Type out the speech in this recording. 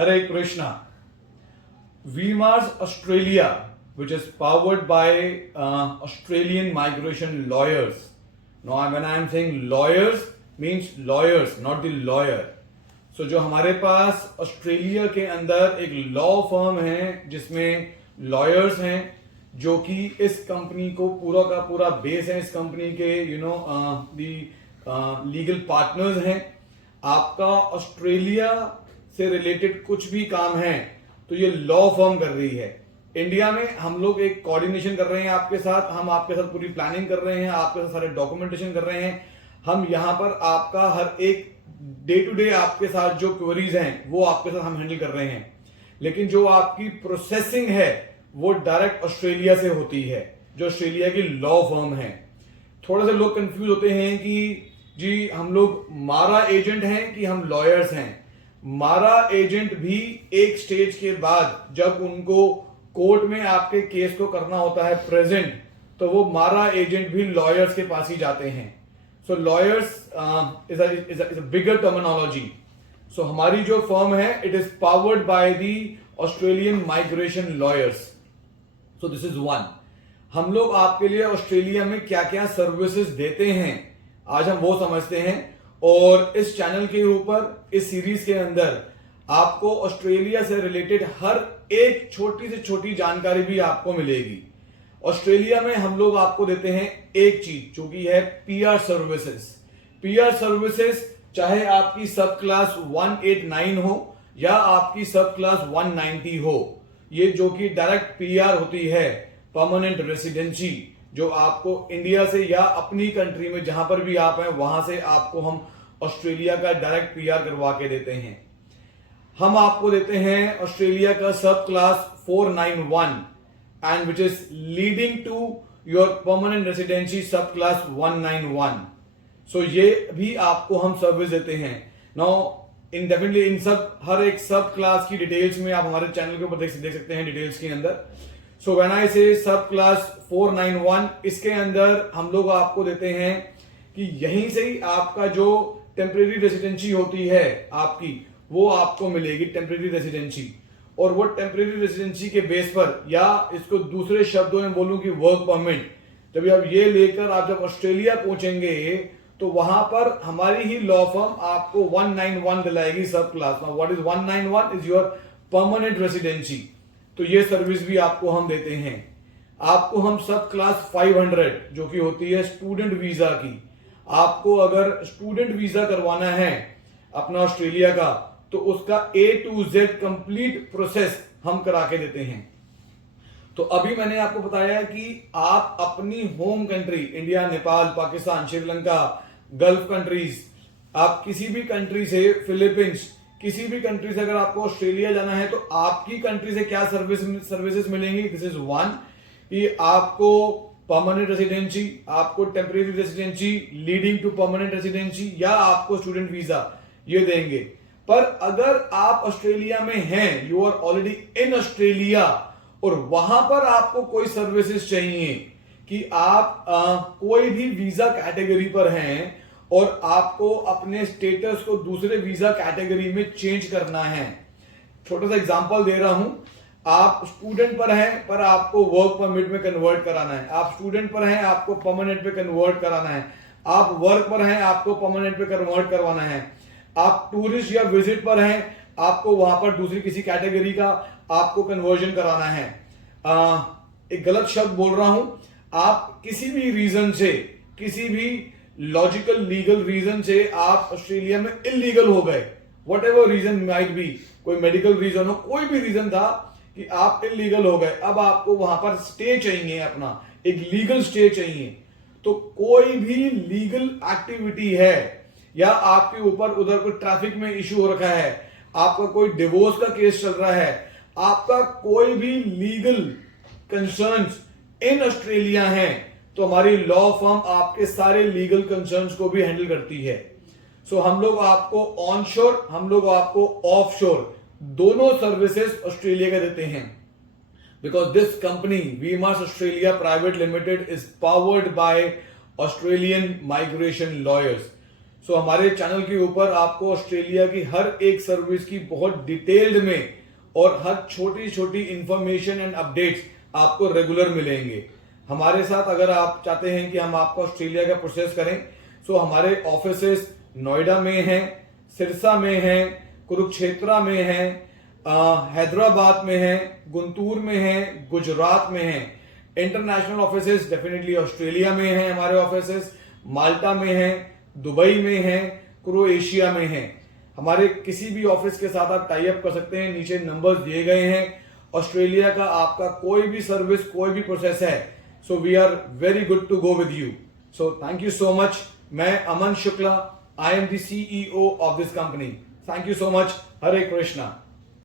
Hare Krishna. VMARS Australia, which is powered by Australian migration lawyers. Now, when I am saying lawyers, means lawyers, not the lawyer. So, जो हमारे पास Australia के अंदर एक law firm है जिसमें lawyers हैं जो कि इस कंपनी को पूरा का पूरा बेस है, इस कंपनी के दी लीगल पार्टनर्स हैं. आपका ऑस्ट्रेलिया से रिलेटेड कुछ भी काम है तो ये लॉ फर्म कर रही है. इंडिया में हम लोग एक कोऑर्डिनेशन कर रहे हैं आपके साथ, हम आपके साथ पूरी प्लानिंग कर रहे हैं, आपके साथ सारे डॉक्यूमेंटेशन कर रहे हैं. हम यहां पर आपका हर एक डे टू डे आपके साथ जो क्वेरीज हैं वो आपके साथ हम हैंडल कर रहे हैं. लेकिन जो आपकी प्रोसेसिंग है वो डायरेक्ट ऑस्ट्रेलिया से होती है, जो ऑस्ट्रेलिया की लॉ फर्म है. थोड़ा सा लोग कंफ्यूज होते हैं कि जी हम लोग मारा एजेंट हैं कि हम लॉयर्स हैं. मारा एजेंट भी एक स्टेज के बाद जब उनको कोर्ट में आपके केस को करना होता है प्रेजेंट, तो वो मारा एजेंट भी लॉयर्स के पास ही जाते हैं. So lawyers is a bigger terminology. So हमारी जो फर्म है it is powered by the Australian migration lawyers. So this is one. हम लोग आपके लिए ऑस्ट्रेलिया में क्या क्या सर्विसेज देते हैं आज हम वो समझते हैं. और इस चैनल के ऊपर इस सीरीज के अंदर आपको ऑस्ट्रेलिया से रिलेटेड हर एक छोटी से छोटी जानकारी भी आपको मिलेगी. ऑस्ट्रेलिया में हम लोग आपको देते हैं एक चीज जो कि है पीआर सर्विसेज. पीआर सर्विसेज चाहे आपकी सब क्लास 189 हो या आपकी सब क्लास 190 हो, ये जो कि डायरेक्ट पीआर होती है, परमानेंट रेसिडेंसी, जो आपको इंडिया से या अपनी कंट्री में जहां पर भी आप हैं वहां से आपको हम ऑस्ट्रेलिया का डायरेक्ट पीआर करवा के देते हैं. हम आपको देते हैं ऑस्ट्रेलिया का सब 491 and which is leading to your permanent residency subclass 191. So ये भी आपको हम सर्विस देते हैं. नाउ डेफिनेटली इन सब हर एक सब क्लास की डिटेल्स में आप हमारे चैनल के ऊपर देख सकते हैं डिटेल्स के अंदर. सो व्हेन आई से सब क्लास 491, इसके अंदर हम लोग आपको देते हैं कि यहीं से ही आपका जो टेम्परेरी रेसिडेंसी होती है आपकी, वो आपको मिलेगी टेम्परेरी रेसिडेंसी. और वो टेम्परेरी रेसिडेंसी के बेस पर, या इसको दूसरे शब्दों में बोलूं कि वर्क परमिट, जब आप ये लेकर आप जब ऑस्ट्रेलिया पहुंचेंगे तो वहां पर हमारी ही लॉ फर्म आपको 191 दिलाएगी सब class. What is 191 is your permanent residency. तो ये सर्विस भी आपको हम देते हैं. आपको हम सब क्लास 500 जो कि होती है स्टूडेंट वीजा की, आपको अगर स्टूडेंट वीजा करवाना है अपना ऑस्ट्रेलिया का तो उसका A to Z complete process हम करा के देते हैं. तो अभी मैंने आपको बताया कि आप अपनी home country India, Nepal, Pakistan, Sri Lanka, gulf countries, आप किसी भी कंट्री से, फिलीपींस, किसी भी कंट्री से अगर आपको ऑस्ट्रेलिया जाना है तो आपकी कंट्री से क्या सर्विसेज मिलेंगी. दिस इज वन कि आपको परमानेंट रेसिडेंसी, आपको temporary residency leading to permanent residency, या आपको स्टूडेंट वीजा, ये देंगे. पर अगर आप ऑस्ट्रेलिया में हैं, you are already in Australia, और वहां पर आपको कोई सर्विसेज चाहिए कि आप कोई भी वीजा कैटेगरी पर हैं और आपको अपने स्टेटस को दूसरे वीजा कैटेगरी में चेंज करना है. छोटा सा एग्जांपल दे रहा हूं. आप स्टूडेंट पर हैं पर आपको वर्क परमिट में कन्वर्ट कराना है. आप स्टूडेंट पर हैं, आपको परमानेंट पे कन्वर्ट कराना है. आप वर्क पर हैं, आपको परमानेंट पे कन्वर्ट करवाना है. आप टूरिस्ट या विजिट पर हैं, आपको वहां पर दूसरी किसी कैटेगरी का आपको कन्वर्जन कराना है. एक गलत शब्द बोल रहा हूं. आप किसी भी रीजन से, किसी भी लॉजिकल लीगल रीजन से आप ऑस्ट्रेलिया में इलीगल हो गए, whatever reason might be, कोई मेडिकल रीजन हो, कोई भी रीजन था कि आप इलीगल हो गए, अब आपको वहां पर स्टे चाहिए, अपना एक लीगल स्टे चाहिए. तो कोई भी लीगल एक्टिविटी है, या आपके ऊपर उधर कोई ट्रैफिक में इश्यू हो रखा है, आपका कोई डिवोर्स का केस चल रहा है, आपका कोई भी लीगल कंसर्न्स इन ऑस्ट्रेलिया है, तो हमारी लॉ फर्म आपके सारे लीगल कंसर्न्स को भी हैंडल करती है. सो हम लोग आपको ऑन शोर, हम लोग आपको ऑफ शोर दोनों सर्विसेज ऑस्ट्रेलिया के देते हैं. Because this company VMARS Australia private limited is powered by Australian migration lawyers. So हमारे चैनल के ऊपर आपको ऑस्ट्रेलिया की हर एक सर्विस की बहुत डिटेल्ड में और हर छोटी छोटी इंफॉर्मेशन एंड अपडेट्स आपको रेगुलर मिलेंगे। हमारे साथ अगर आप चाहते हैं कि हम आपको ऑस्ट्रेलिया का प्रोसेस करें, सो हमारे ऑफिसेस नोएडा में हैं, सिरसा में हैं, कुरुक्षेत्रा में हैं, हैदराबाद में हैं, गुंटूर में हैं, गुजरात में हैं। इंटरनेशनल ऑफिसेस डेफिनेटली ऑस्ट्रेलिया में हैं, हमारे ऑफिसेस माल्टा में हैं, दुबई में हैं, क्रोएशिया में हैं। हमारे किसी भी ऑफिस के साथ आप टाई अप कर सकते हैं, नीचे नंबर्स दिए गए हैं। ऑस्ट्रेलिया का आपका कोई भी सर्विस, कोई भी प्रोसेस है, so we are very good to go with you. So thank you so much. मैं Aman Shukla, I am the CEO of this company. Thank you so much. Hare Krishna.